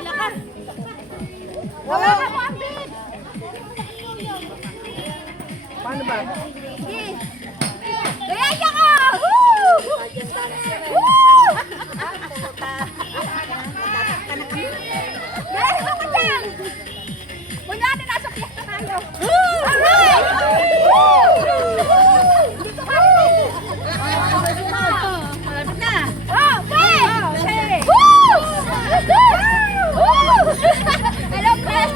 ilakad. Wala ka mo ang bid. Paano ba? Sige. Kaya niya ka! Woo! Woo! Dahil ba ka dyan? Kunyari nasa piyesta tayo. Alright! Woo! Dito ka rin. Malapit na. Oh, okay! Woo! Woo! Hello, friend!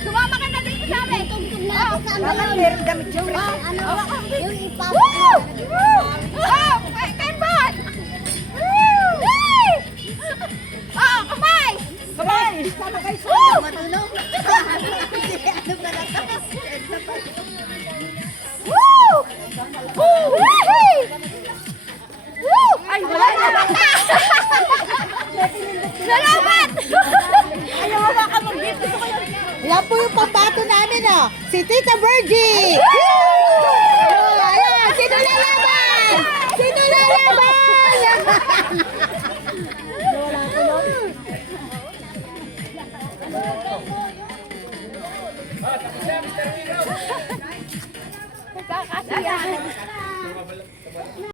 Sumama ka na dito sa amin. Tugtog na ako sa Bakit meron damit yung yung ipapit. Oh, kay Bon! Oh, kamay! Kamay! Sama kayo sa Matulog. Ano ba na to? Ay, wala na. Salamat! Ayaw, wala ka mag-gift. Yan po yung pambato namin, oh. Si Tita Virgie!